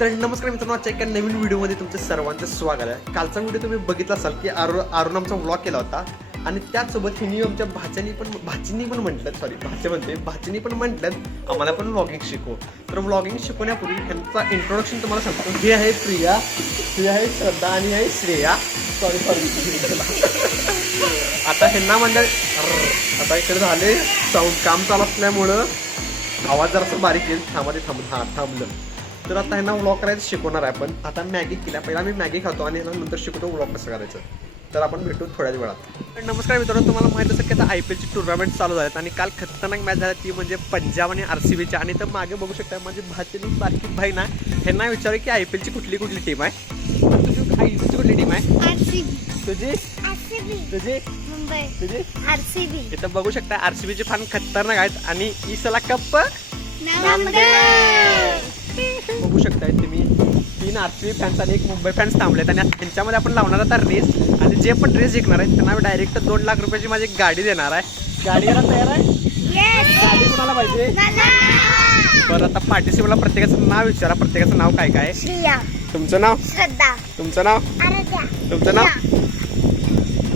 तर नमस्कार मित्रांनो आजच्या एका नवीन व्हिडिओमध्ये तुमचं सर्वांचं स्वागत आहे. कालचा व्हिडिओ तुम्ही बघितला असाल की आरो अरुण आमचा व्लॉग केला होता. आणि त्याचसोबत हिनी आमच्या भाच्यानी पण भाचीनी पण म्हटलं सॉरी भाचे म्हणते भाचीनी पण म्हटलं आम्हाला पण व्लॉगिंग शिकव. तर व्लॉगिंग शिकवण्यापूर्वी ह्यांचा इंट्रोडक्शन तुम्हाला सांगतो. हे आहे प्रिया हे आहे श्रद्धा आणि आहे श्रेया. सॉरी सॉरी आता ह्यांना म्हणजे आता इकडे झाले साऊंड काम चालू असल्यामुळं आवाज जरासा बारीक येईल. थांबा ते थांब हा थांबलं. तर आता ह्यांना व्लॉग करायचं शिकवणार आहे आपण. आता मॅगी केल्या पहिला मी मॅगी खातो आणि नंतर शिकवतो व्लॉग कसं करायचं. तर आपण भेटू थोड्याच वेळात. नमस्कार मित्रांनो तुम्हाला माहीत असेल की आता आय पी एलची टुर्नामेंट चालू झाल्यात आणि काल खतरनाक मॅच झाली ती म्हणजे पंजाब आणि आर सी बीच्या आणि तर मागे बघू शकता माझी भाचीनी बारकी भाई ना ह्यांना विचारू की आय पी एलची कुठली कुठली टीम आहे? तर तुझी आईची कुठली टीम आहे? तुझी? तुझी? मुंबई. तुझी? आरसीबी इथं बघू शकता आर सी बीचे फॅन खतरनाक आहेत. आणि इसला कप्प बघू शकताय तुम्ही. तीन आर सी बी फॅन्स आणि एक मुंबई फॅन्स थांबलेत. आणि त्यांच्यामध्ये आपण लावणार आता रेस आणि जे पण रेस जिंकणार आहेत त्यांना डायरेक्ट दोन लाख रुपयाची माझी गाडी देणार आहे. गाडी यायला तयार आहे? गाडी कुणाला पाहिजे? बरं आता पार्टिसिपेटला प्रत्येकाचं नाव विचारा. प्रत्येकाचं नाव काय काय? आहे? तुमचं नाव? श्रद्धा. तुमचं नाव? तुमचं नाव?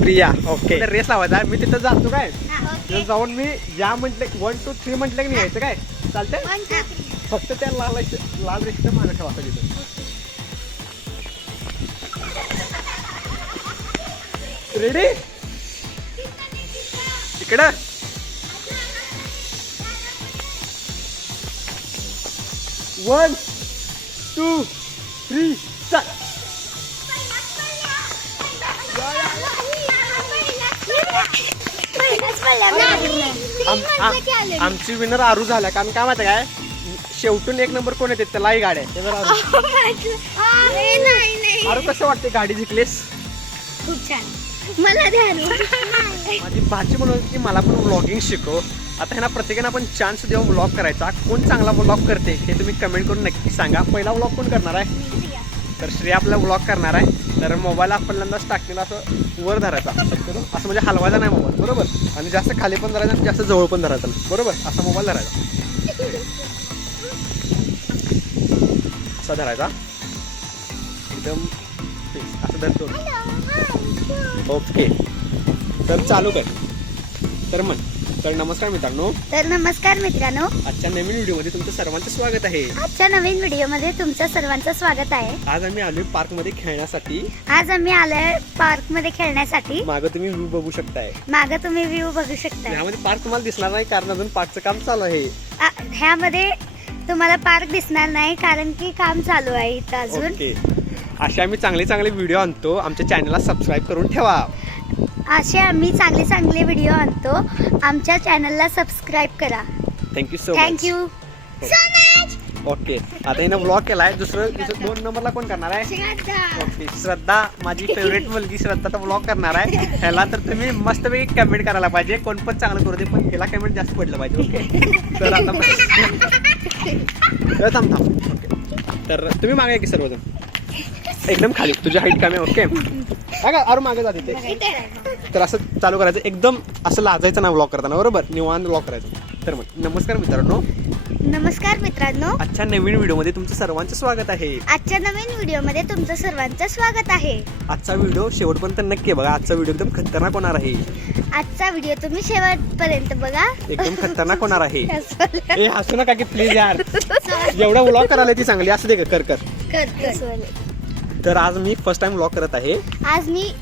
प्रिया. ओके रेस लावायचा आहे. मी तिथं जातो काय? तिथं जाऊन मी या म्हटलं वन टू थ्री म्हटलं की नाही यायचं काय? चालतंय? फक्त त्या लाल लाल रेषेच्या मागे ठेवा तिथं रेडी इकडं. वन टू थ्री आम- आमची विनर आरू झाल्या. कारण काय माहिती काय? शेवटून एक नंबर कोण येते? त्यालाही गाड्या ते जर आरू आरू कसं वाटते गाडी जिंकलीस? खूप छान. मला ध्यान माझी भाची म्हणून की मला पण व्लॉगिंग शिकव. आता ह्यांना प्रत्येकाने आपण चान्स देऊ व्लॉग करायचा. कोण चांगला व्लॉग करते हे तुम्ही कमेंट करून नक्की सांगा. पहिला व्लॉग कोण करणार आहे? तर श्रेया आपला व्लॉग करणार आहे. तर मोबाईल पहिल्यांदा टाकलेला असं वर धरायचा. शक्यतो. असं म्हणजे हलवायचा नाही मोबाईल बरोबर? आणि जास्त खाली पण धरायचा आणि जास्त जवळ पण धरायचा. नाही. बरोबर? असा मोबाईल धरायचा. असा धरायचा. एकदम. असं धरतो ओके तर चालू कर. तर म्हण. तर नमस्कार मित्रांनो. तर नमस्कार मित्रांनो. आजच्या नवीन व्हिडिओमध्ये तुमचं सर्वांचं स्वागत आहे. आजच्या नवीन व्हिडिओमध्ये तुमचं सर्वांचं स्वागत आहे. आज आम्ही आलोय पार्कमध्ये खेळण्यासाठी. आज आम्ही आलोय पार्कमध्ये खेळण्यासाठी. मागं तुम्ही व्ह्यू बघू शकताय. माग तुम्ही व्ह्यू बघू शकता ह्यामध्ये पार्क तुम्हाला दिसणार नाही कारण अजून पार्कचं काम चालू आहे. ह्यामध्ये तुम्हाला पार्क दिसणार नाही कारण की काम चालू आहे इथं अजून. ओके. असे आम्ही चांगले चांगले व्हिडिओ आणतो. आमच्या चॅनलला सबस्क्राईब करून ठेवा. असे आम्ही चांगले चांगले व्हिडिओ आणतो. आमच्या चॅनलला सबस्क्राईब करा. Thank you so much thank you okay आता हिनं ब्लॉग केलाय. दुसरं दुसरं दोन नंबरला कोण करणार आहे? ओके श्रद्धा माझी फेवरेट मुलगी श्रद्धा तर ब्लॉग करणार आहे. ह्याला तर तुम्ही मस्तपैकी कमेंट करायला पाहिजे. कोण पण चांगलं करू दे पण ह्याला कमेंट जास्त पडलं पाहिजे ओके तर आता थांब थांब. ओके तर तुम्ही मागे की सर्वजण? एकदम खाली. तुझी हाईट कमी आहे ओके अगं अरे मागे जाते ते तर असं चालू करायचं. एकदम असं लाजायचं ना ब्लॉग करताना बरोबर? निवांत ब्लॉग करायचं. तर मग नमस्कार मित्रांनो. नमस्कार मित्रांनो. आजच्या नवीन व्हिडिओमध्ये तुमचं सर्वांचं स्वागत आहे. आजच्या नवीन व्हिडिओमध्ये तुमचं सर्वांचं स्वागत आहे. आजचा व्हिडिओ शेवटपर्यंत नक्की बघा. आजचा व्हिडिओ एकदम खतरनाक होणार आहे. आजचा व्हिडिओ तुम्ही शेवटपर्यंत बघा. एकदम खतरनाक होणार आहे. ए हसू नका की प्लीज यार. एवढा व्लॉग करायला ती चांगली. असू दे का कर कर. तर आज मी फर्स्ट टाइम व्लॉग करत आहे. आज मी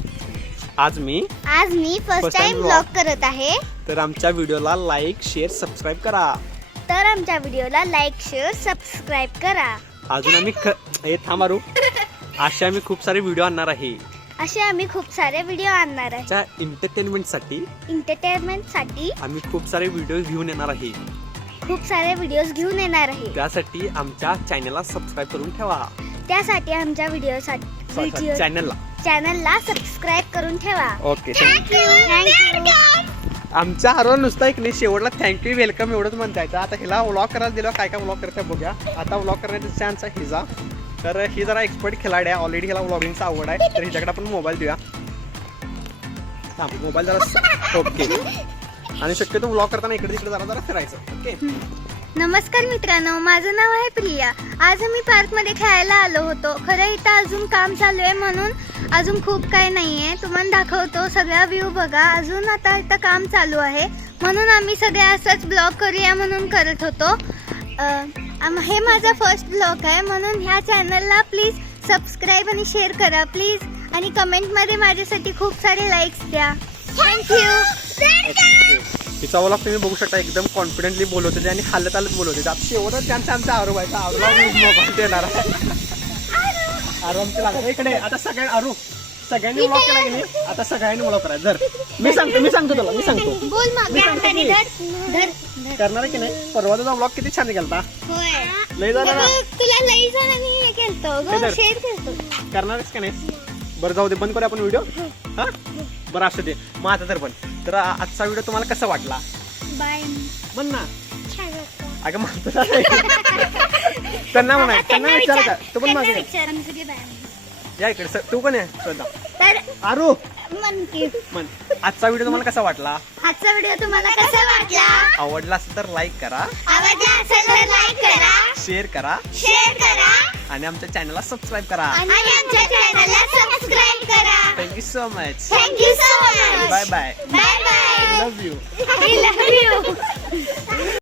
आज मी आज मी फर्स्ट टाइम vlog. ब्लॉग करत आहे. तर आमच्या व्हिडिओला लाईक शेअर सबस्क्राईब करा. तर आमच्या व्हिडिओला लाईक शेअर सबस्क्राईब करा. अजून आम्ही ख हे थांबारू असे आम्ही खूप सारे व्हिडिओ आणणार आहे. असे आम्ही खूप सारे व्हिडिओ आणणार आहे. त्या एंटरटेनमेंटसाठी एंटरटेनमेंटसाठी आम्ही खूप सारे व्हिडिओ घेऊन येणार आहे. खूप सारे व्हिडिओज घेऊन येणार आहे. त्यासाठी आमच्या चॅनलला सबस्क्राईब करून ठेवा. त्यासाठी आमच्या व्हिडिओ व्हिडिओ चॅनलला. चॅनलला सबस्क्राईब करून ठेवा. ओके थँक्यू आमच्या हरवा नुसतं एक नाही शेवटला थँक्यू वेलकम एवढंच म्हणता येतं आता हिला व्लॉग करायला दिलं काय काय व्लॉग करता बघूया. आता व्लॉग करण्याचा चान्स आहे हिजा तर ही जरा एक्सपर्ट खिलाडी आहे ऑलरेडी हिला व्लॉगिंगचा आवड आहे. तर हिच्याकडे आपण मोबाईल देऊया. मोबाईल जरा ओके आणि शक्यतो व्लॉग करताना इकडे तिकडे जरा जरा फिरायचं ओके नमस्कार मित्रांनो माझं नाव आहे प्रिया. आज आम्ही पार्कमध्ये खेळायला आलो होतो. खरं इथं अजून काम चालू आहे म्हणून अजून खूप काय नाही आहे. तुम्हाला दाखवतो सगळा व्ह्यू बघा. अजून आता इथं काम चालू आहे. म्हणून आम्ही सगळे असंच ब्लॉग करूया म्हणून करत होतो. हे माझा फर्स्ट ब्लॉग आहे. म्हणून ह्या चॅनलला प्लीज सबस्क्राईब आणि शेअर करा प्लीज आणि कमेंटमध्ये माझ्यासाठी खूप सारे लाईक्स द्या. थँक्यू तिचा व्लॉग तुम्ही बघू शकता एकदम कॉन्फिडेंटली बोलत होते आणि हालत हालत बोलत होते. आता शेवटच त्यांचा आमचा आरोप आहे आरोला मोबाईल देणार आरोमचे लागत इकडे आता सगळ्या आरू सगळ्यांनी ब्लॉग केला की नाही? आता सगळ्यांनी ब्लॉग करा जर मी सांगतो मी सांगतो तुला मी सांगतो. मी सांगतो की करणार आहे की नाही? परवाचा ब्लॉग किती छान होय. लय झालं ना? तुला लई जणांनी हे केलतो हे गो धर. शेअर केलतो करणार आहेस का नाही? बरं जाऊ दे बंद करूया आपण व्हिडिओ. हा? बरं असू दे. मग आता तर पण. तर आजचा व्हिडिओ तुम्हाला कसा वाटला? बाय. म्हण ना. अगं म्हणतो ना. त्यांना म्हणा त्यांना विचार. का? तू पण मागे. ये. या इकडे सर तू पण आहे? श्रद्धा. तर आरू. मन की. म्हण. आजचा व्हिडिओ तुम्हाला कसा वाटला? आजचा व्हिडिओ तुम्हाला कसा वाटला? आवडला असेल तर लाईक करा. आवडला असेल तर लाईक करा. शेअर करा. शेअर करा. आणि आमच्या चॅनलला सबस्क्राईब करा. आणि आमच्या चॅनलला सबस्क्राईब करा. Thank you so much thank you so much bye bye bye bye love you I love you.